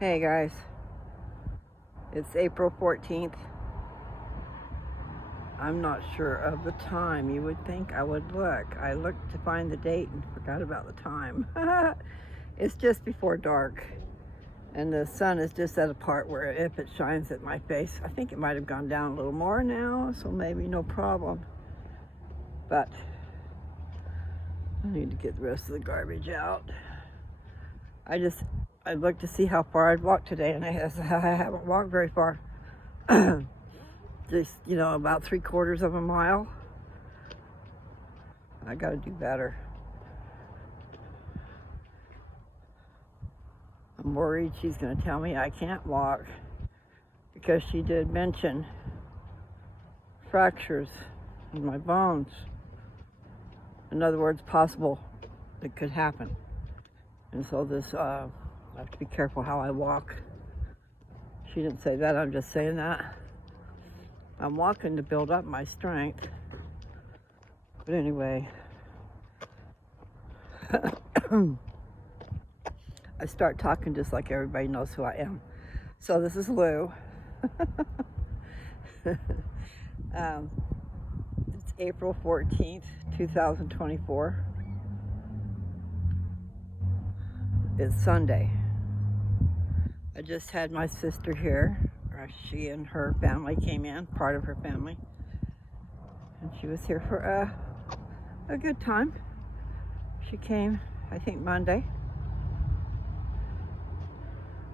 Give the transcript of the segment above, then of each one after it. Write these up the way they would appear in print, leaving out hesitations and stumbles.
Hey guys, it's April 14th. I'm not sure of the time. You would think I would look. I looked to find the date and forgot about the time. It's just before dark, and the sun is just at a part where if it shines at my face, I think it might have gone down a little more now, so maybe no problem. But I need to get the rest of the garbage out. I looked to see how far I'd walked today, and I haven't walked very far. Just, about 3/4 of a mile. I got to do better. I'm worried she's going to tell me I can't walk because she did mention fractures in my bones. In other words, possible it could happen. And so I have to be careful how I walk. She didn't say that, I'm just saying that. I'm walking to build up my strength. But anyway, I start talking just like everybody knows who I am. So this is Lou. It's April 14th, 2024. It's Sunday. I just had my sister here. She and her family came in, part of her family. And she was here for a good time. She came, I think, Monday.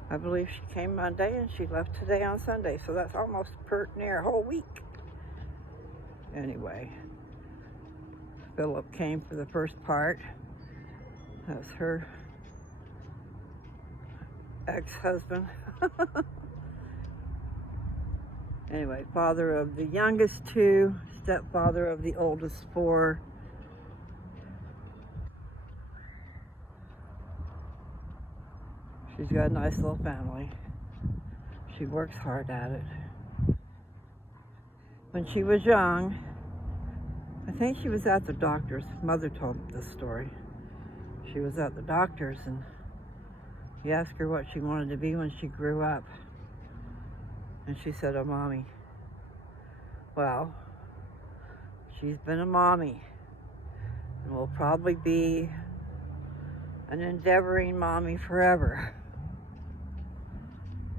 I believe she came Monday and she left today on Sunday. So that's almost near a whole week. Anyway, Philip came for the first part. That's her ex-husband. Anyway, father of the youngest two, stepfather of the oldest four. She's got a nice little family. She works hard at it. When she was young, I think she was at the doctor's. Mother told this story. She was at the doctor's and he asked her what she wanted to be when she grew up. And she said, "A mommy." Well, she's been a mommy and will probably be an endeavoring mommy forever.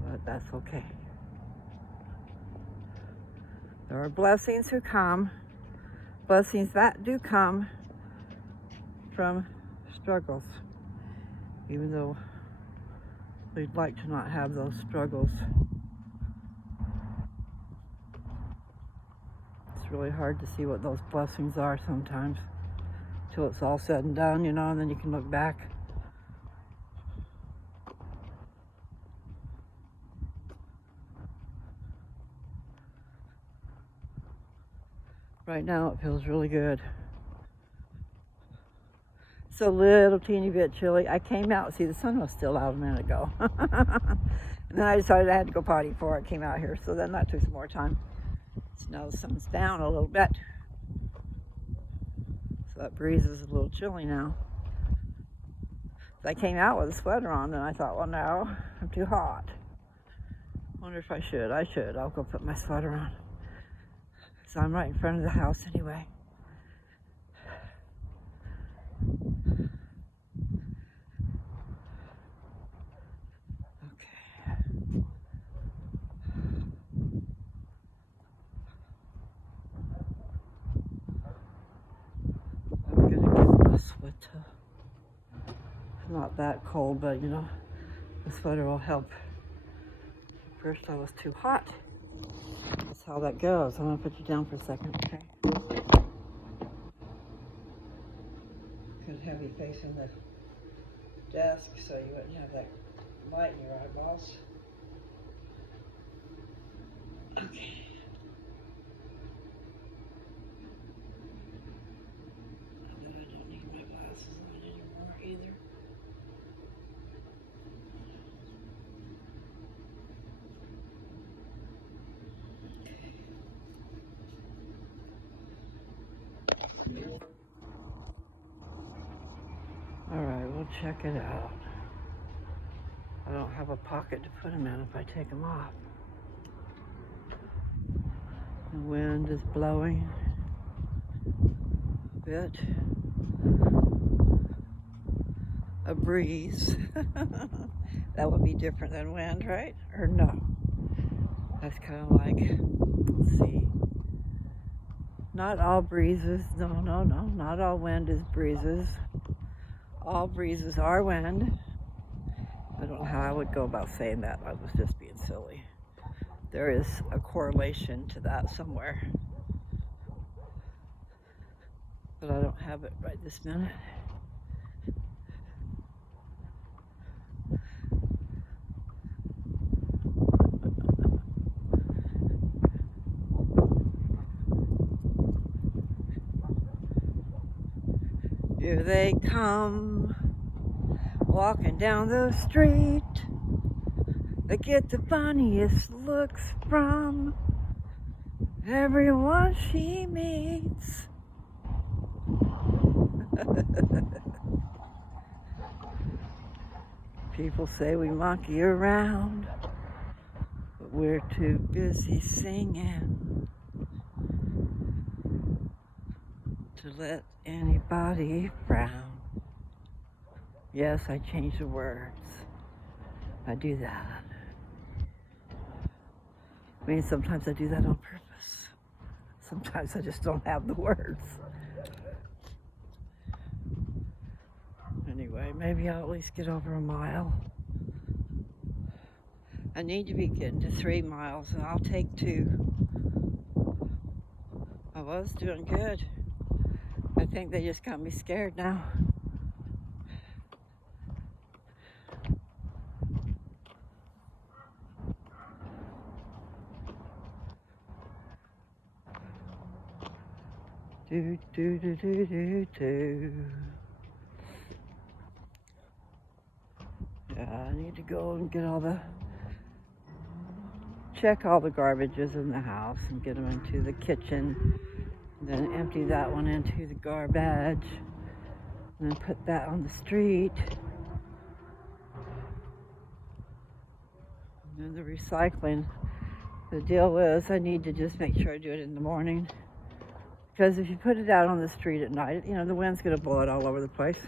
But that's okay. There are blessings who come, blessings that do come from struggles, even though we'd like to not have those struggles. It's really hard to see what those blessings are sometimes till it's all said and done, and then you can look back. Right now it feels really good. It's a little teeny bit chilly. I came out, see, the sun was still out a minute ago. And then I decided I had to go potty before I came out here, so then that took some more time. So now the sun's down a little bit. So that breeze is a little chilly now. So I came out with a sweater on, and I thought, well, no, I'm too hot. Wonder if I should. I should. I'll go put my sweater on. So I'm right in front of the house anyway. I'm gonna get my sweater. It's not that cold, but the sweater will help. First I was too hot. That's how that goes. I'm gonna put you down for a second, okay? Could have you facing the desk so you wouldn't have that light in your eyeballs. Okay. I know I don't need my glasses on anymore either. All right, we'll check it out. I don't have a pocket to put them in if I take them off. The wind is blowing a bit. A breeze. That would be different than wind, right? Or no? That's kind of like, let's see. Not all breezes, no, not all wind is breezes. All breezes are wind. I don't know how I would go about saying that. I was just being silly. There is a correlation to that somewhere. But I don't have it right this minute. Here they come, walking down the street. They get the funniest looks from everyone she meets. People say we monkey around, but we're too busy singing to let anybody frown. Yes, I change the words. I do that. I mean, sometimes I do that on purpose. Sometimes I just don't have the words. Anyway, maybe I'll at least get over a mile. I need to be getting to 3 miles, and I'll take 2. I was doing good. I think they just got me scared now. Do, do, do, do, do, do. Yeah, I need to go and get check all the garbages in the house and get them into the kitchen. Then empty that one into the garbage. And then put that on the street. And then the recycling. The deal is I need to just make sure I do it in the morning. Because if you put it out on the street at night, the wind's going to blow it all over the place.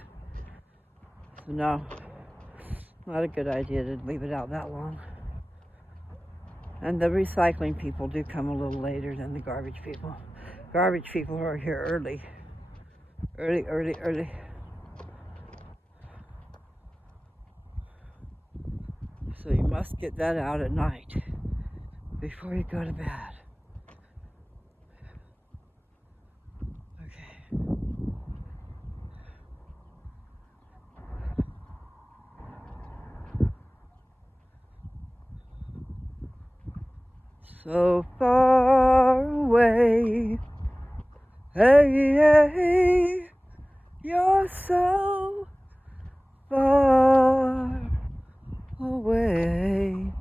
So no, not a good idea to leave it out that long. And the recycling people do come a little later than the garbage people. Garbage people are here early. Early. So you must get that out at night before you go to bed. So far away, hey, you're so far away,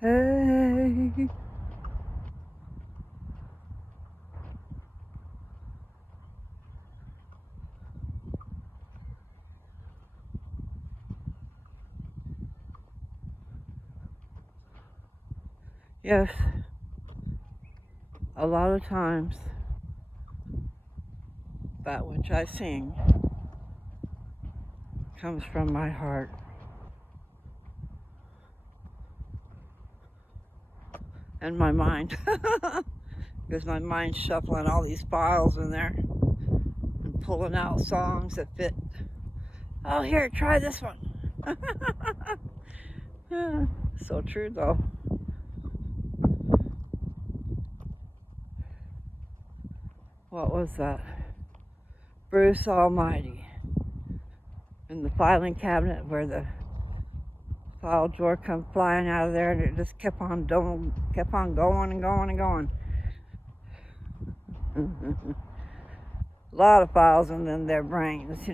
hey. Yes, a lot of times that which I sing comes from my heart. And my mind. Because my mind's shuffling all these files in there and pulling out songs that fit. Oh, here, try this one. Yeah, so true though. What was that? Bruce Almighty. In the filing cabinet where the file drawer come flying out of there, and it just kept on going and going and going. A lot of files in their brains,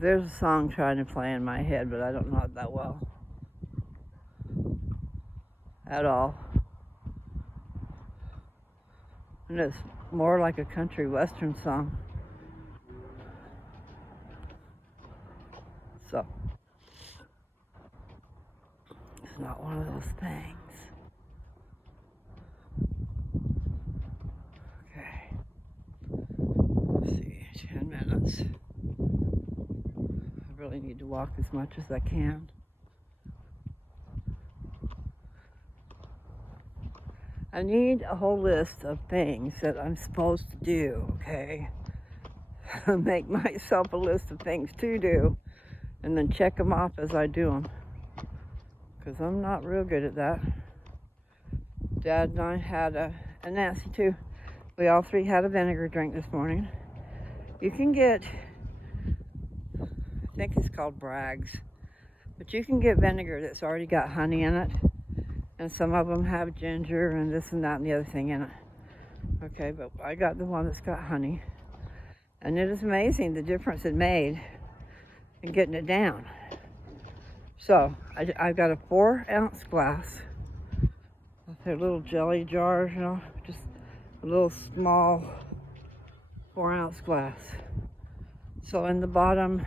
There's a song trying to play in my head, but I don't know it that well. At all. And it's more like a country western song. So, it's not one of those things. Okay. Let's see, 10 minutes. I really need to walk as much as I can. I need a whole list of things that I'm supposed to do, okay? Make myself a list of things to do and then check them off as I do them. Because I'm not real good at that. Dad and I had and Nancy too. We all three had a vinegar drink this morning. You can get, I think it's called Bragg's, but you can get vinegar that's already got honey in it. And some of them have ginger and this and that and the other thing in it. Okay, but I got the one that's got honey. And it is amazing the difference it made in getting it down. So, I've got a 4-ounce glass. They're little jelly jars, you know, just a little small 4-ounce glass. So in the bottom,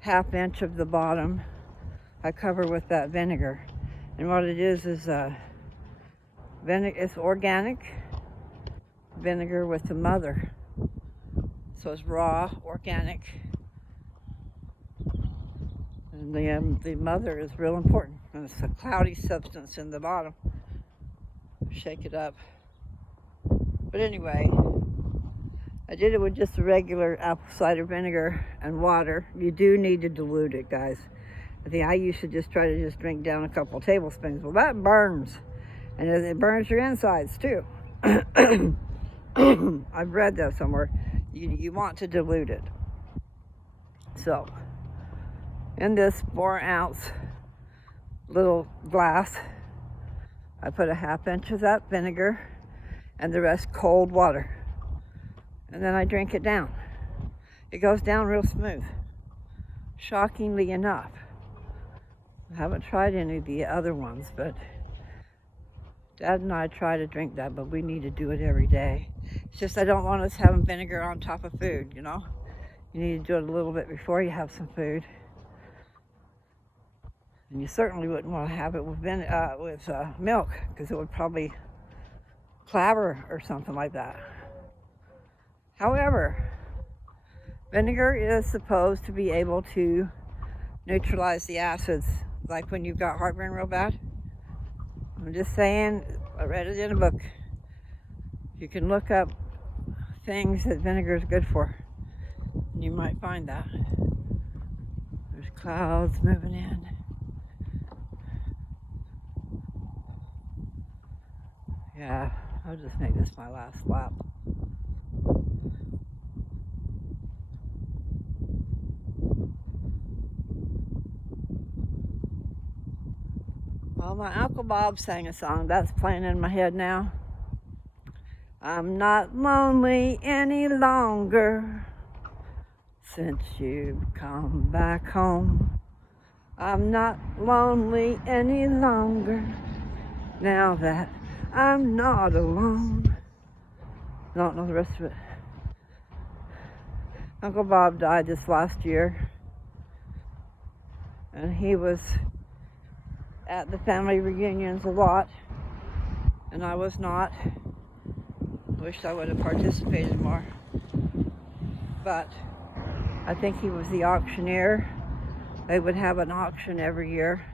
half-inch of the bottom, I cover with that vinegar. And what it is vinegar. It's organic vinegar with the mother. So it's raw, organic. And the mother is real important. And it's a cloudy substance in the bottom. Shake it up. But anyway, I did it with just a regular apple cider vinegar and water. You do need to dilute it, guys. I used to just try to drink down a couple of tablespoons. Well, that burns. And it burns your insides, too. I've read that somewhere. You want to dilute it. So, in this 4-ounce little glass, I put a half-inch of that vinegar and the rest cold water. And then I drink it down. It goes down real smooth. Shockingly enough. I haven't tried any of the other ones, but Dad and I try to drink that, but we need to do it every day. It's just I don't want us having vinegar on top of food, you know? You need to do it a little bit before you have some food. And you certainly wouldn't want to have it with milk, because it would probably clabber or something like that. However, vinegar is supposed to be able to neutralize the acids, like when you've got heartburn real bad. I'm just saying, I read it in a book. You can look up things that vinegar is good for, and you might find that. There's clouds moving in. Yeah, I'll just make this my last lap. Well, my Uncle Bob sang a song that's playing in my head now. I'm not lonely any longer since you've come back home. I'm not lonely any longer now that I'm not alone. I don't know the rest of it. Uncle Bob died this last year, and he was at the family reunions a lot, and I was not. Wish I would have participated more. But I think he was the auctioneer. They would have an auction every year.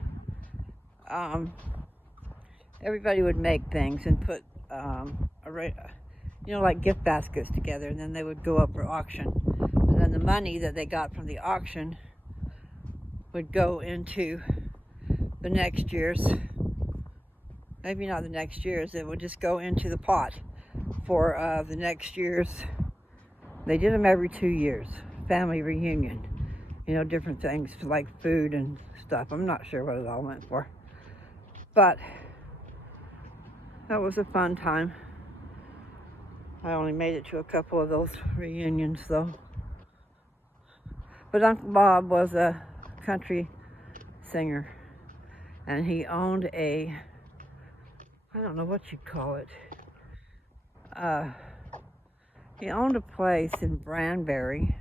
Everybody would make things and put like gift baskets together, and then they would go up for auction. And then the money that they got from the auction would go into the next year's, maybe not the next year's, it would just go into the pot for the next year's. They did them every 2 years, family reunion, different things like food and stuff. I'm not sure what it all went for, but that was a fun time. I only made it to a couple of those reunions though. But Uncle Bob was a country singer, and he owned I don't know what you'd call it. He owned a place in Branbury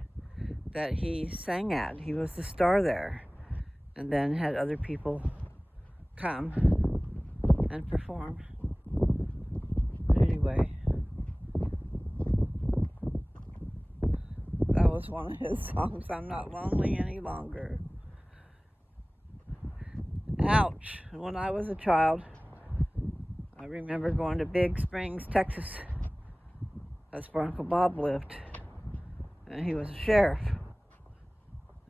that he sang at. He was the star there, and then had other people come and perform. Anyway, that was one of his songs, I'm Not Lonely Any Longer. Ouch. When I was a child, I remember going to Big Springs, Texas. That's where Uncle Bob lived, and he was a sheriff.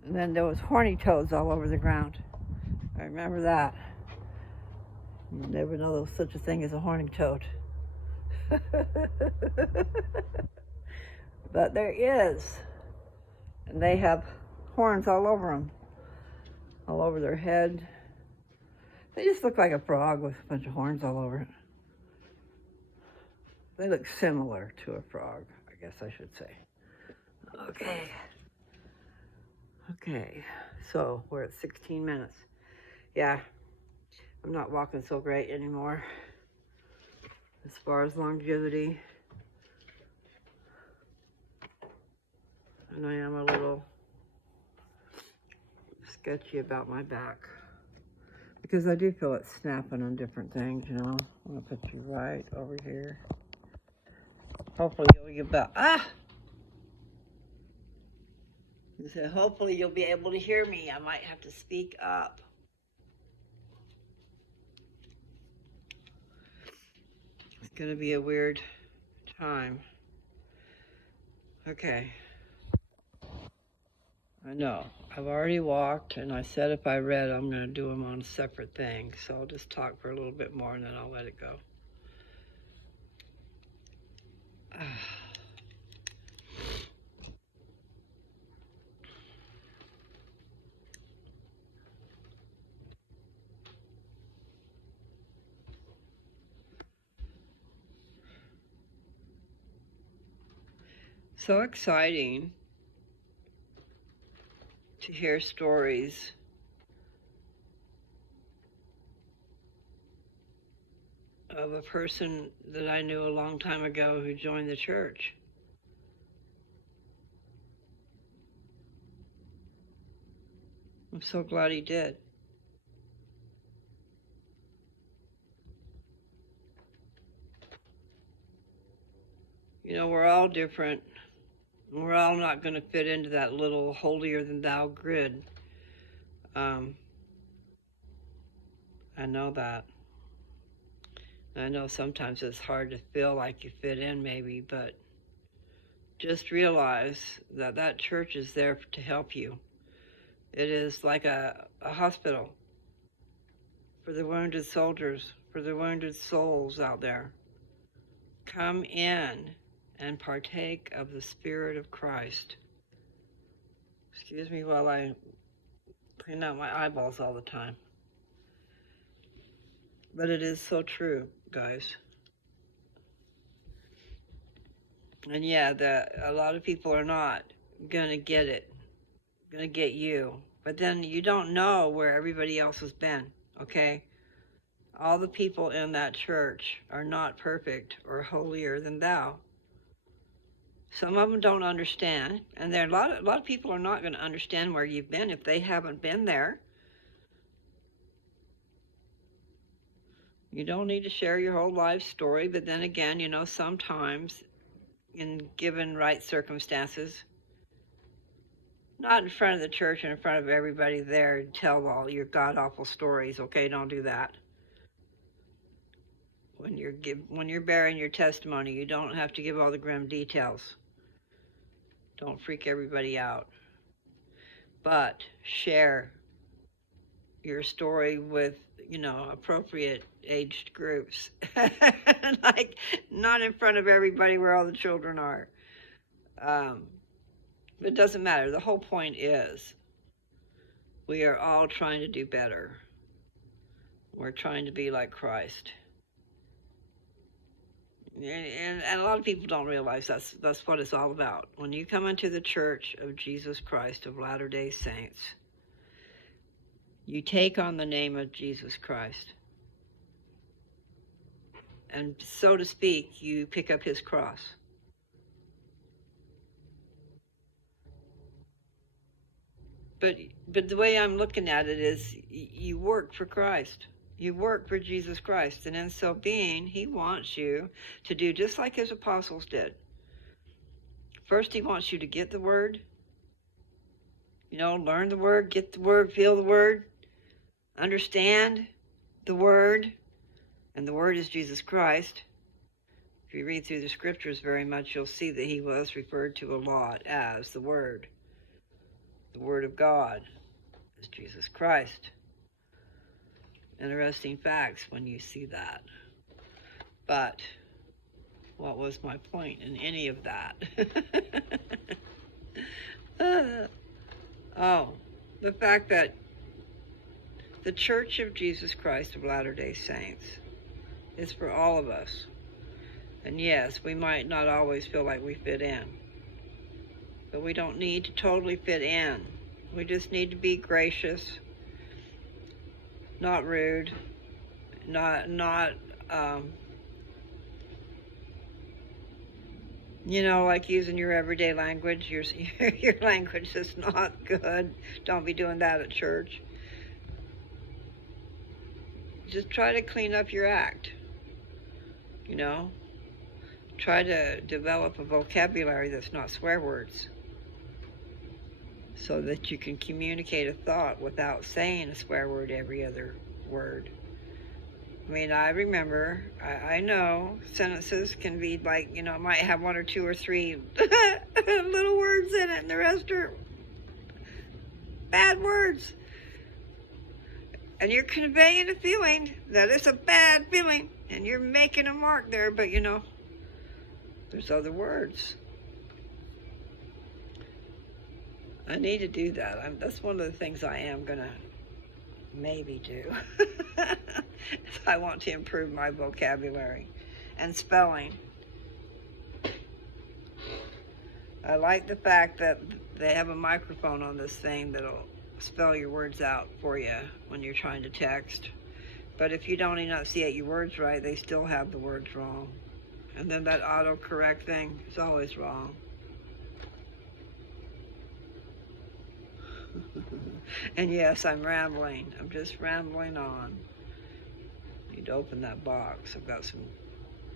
And then there was horny toads all over the ground. I remember that. You never know there was such a thing as a horny toad. But there is. And they have horns all over them, all over their head. They just look like a frog with a bunch of horns all over it. They look similar to a frog, I guess I should say. Okay, so we're at 16 minutes. Yeah, I'm not walking so great anymore as far as longevity. And I am a little sketchy about my back, because I do feel it snapping on different things, you know. I'm gonna put you right over here. Hopefully you'll hopefully you'll be able to hear me. I might have to speak up. It's gonna be a weird time. Okay. I know. I've already walked, and I said if I read, I'm going to do them on a separate thing. So I'll just talk for a little bit more, and then I'll let it go. So exciting to hear stories of a person that I knew a long time ago who joined the church. I'm so glad he did. You know, we're all different. We're all not going to fit into that little holier-than-thou grid. I know that. I know sometimes it's hard to feel like you fit in, maybe, but just realize that that church is there to help you. It is like a hospital for the wounded soldiers, for the wounded souls out there. Come in and partake of the Spirit of Christ. Excuse me while I clean out my eyeballs all the time. But it is so true, guys. And yeah, a lot of people are not gonna get it, gonna get you. But then you don't know where everybody else has been, okay? All the people in that church are not perfect or holier than thou. Some of them don't understand, and there are a lot of people are not going to understand where you've been if they haven't been there. You don't need to share your whole life story, but then again, you know, sometimes in given right circumstances, not in front of the church and in front of everybody there, tell all your god-awful stories, okay? Don't do that. When you're bearing your testimony, you don't have to give all the grim details. Don't freak everybody out. But share your story with, you know, appropriate aged groups. Like, not in front of everybody where all the children are. It doesn't matter. The whole point is we are all trying to do better. We're trying to be like Christ. And a lot of people don't realize that's what it's all about. When you come into the Church of Jesus Christ of Latter-day Saints, you take on the name of Jesus Christ. And so to speak, you pick up his cross. But the way I'm looking at it is you work for Christ. You work for Jesus Christ. And in so being, he wants you to do just like his apostles did. First, he wants you to get the word, learn the word, get the word, feel the word, understand the word, and the word is Jesus Christ. If you read through the scriptures very much, you'll see that he was referred to a lot as the word of God is Jesus Christ. Interesting facts when you see that. But what was my point in any of that? The fact that the Church of Jesus Christ of Latter-day Saints is for all of us. And yes, we might not always feel like we fit in, but we don't need to totally fit in. We just need to be gracious, not rude, not like using your everyday language. Your language is not good. Don't be doing that at church. Just try to clean up your act. Try to develop a vocabulary that's not swear words, so that you can communicate a thought without saying a swear word every other word. I mean, I remember, I know sentences can be like, it might have one or two or three little words in it, and the rest are bad words. And you're conveying a feeling that it's a bad feeling, and you're making a mark there, but there's other words. I need to do that. That's one of the things I am going to maybe do. I want to improve my vocabulary and spelling. I like the fact that they have a microphone on this thing that'll spell your words out for you when you're trying to text. But if you don't enunciate your words right, they still have the words wrong. And then that autocorrect thing is always wrong. And yes, I'm rambling. I'm just rambling on. Need to open that box. I've got some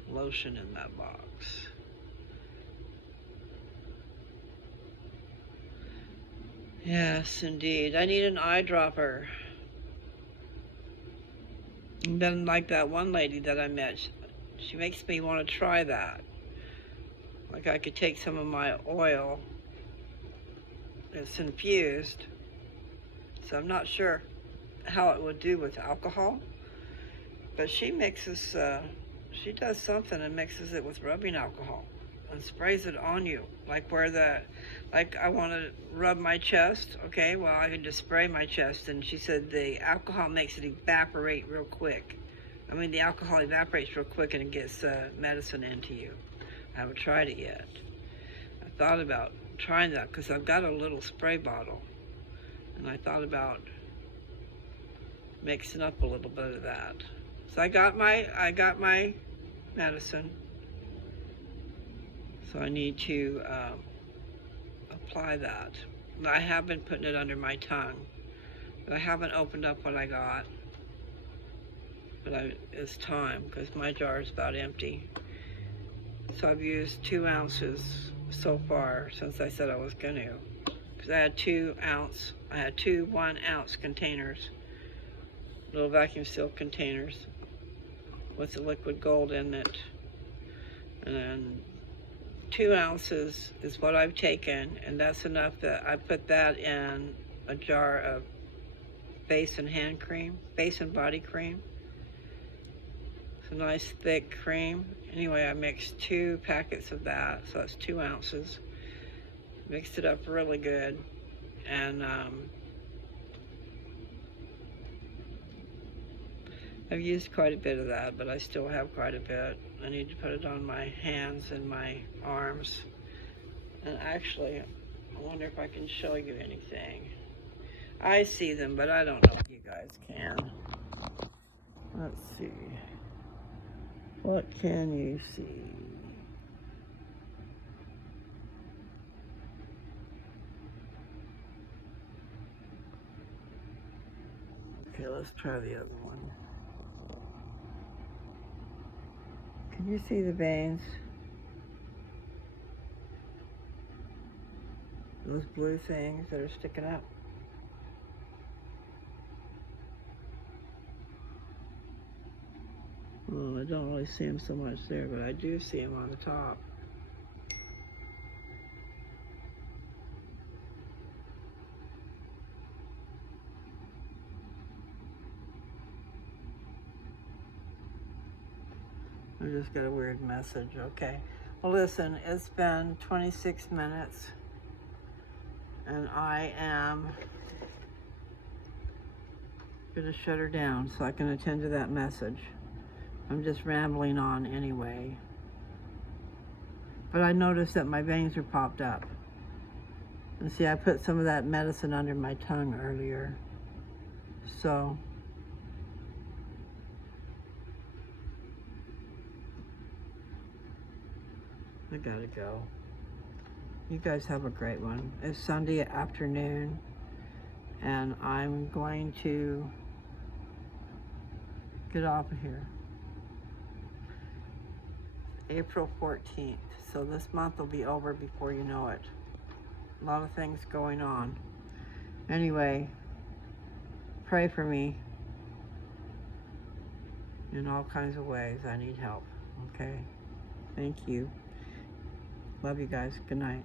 lotion in that box. Yes, indeed. I need an eyedropper. And then like that one lady that I met, she makes me want to try that. Like I could take some of my oil that's infused. So I'm not sure how it would do with alcohol. But she mixes, she does something and mixes it with rubbing alcohol and sprays it on you. Like I want to rub my chest. Okay, well, I can just spray my chest. And she said the alcohol makes it evaporate real quick. I mean, the alcohol evaporates real quick and it gets medicine into you. I haven't tried it yet. I thought about trying that because I've got a little spray bottle. And I thought about mixing up a little bit of that. So I got my medicine. So I need to apply that. And I have been putting it under my tongue. But I haven't opened up what I got. But it's time because my jar is about empty. So I've used 2 ounces so far since I said I was going to. Because I had 2 1-ounce containers, little vacuum seal containers with the liquid gold in it. And then 2 ounces is what I've taken, and that's enough that I put that in a jar of face and body cream. It's a nice thick cream. Anyway, I mixed 2 packets of that, so that's 2 ounces. Mixed it up really good, and I've used quite a bit of that, but I still have quite a bit. I need to put it on my hands and my arms. And actually, I wonder if I can show you anything. I see them, but I don't know if you guys can. Let's see. What can you see? Okay, let's try the other one. Can you see the veins? Those blue things that are sticking up. Well, I don't really see them so much there, but I do see them on the top. I just got a weird message. Okay. Well, listen, it's been 26 minutes, and I am going to shut her down so I can attend to that message. I'm just rambling on anyway. But I noticed that my veins are popped up. And see, I put some of that medicine under my tongue earlier. So, I gotta go. You guys have a great one. It's Sunday afternoon, and I'm going to get off of here. April 14th. So this month will be over before you know it. A lot of things going on. Anyway, pray for me in all kinds of ways. I need help. Okay? Thank you. Love you guys. Good night.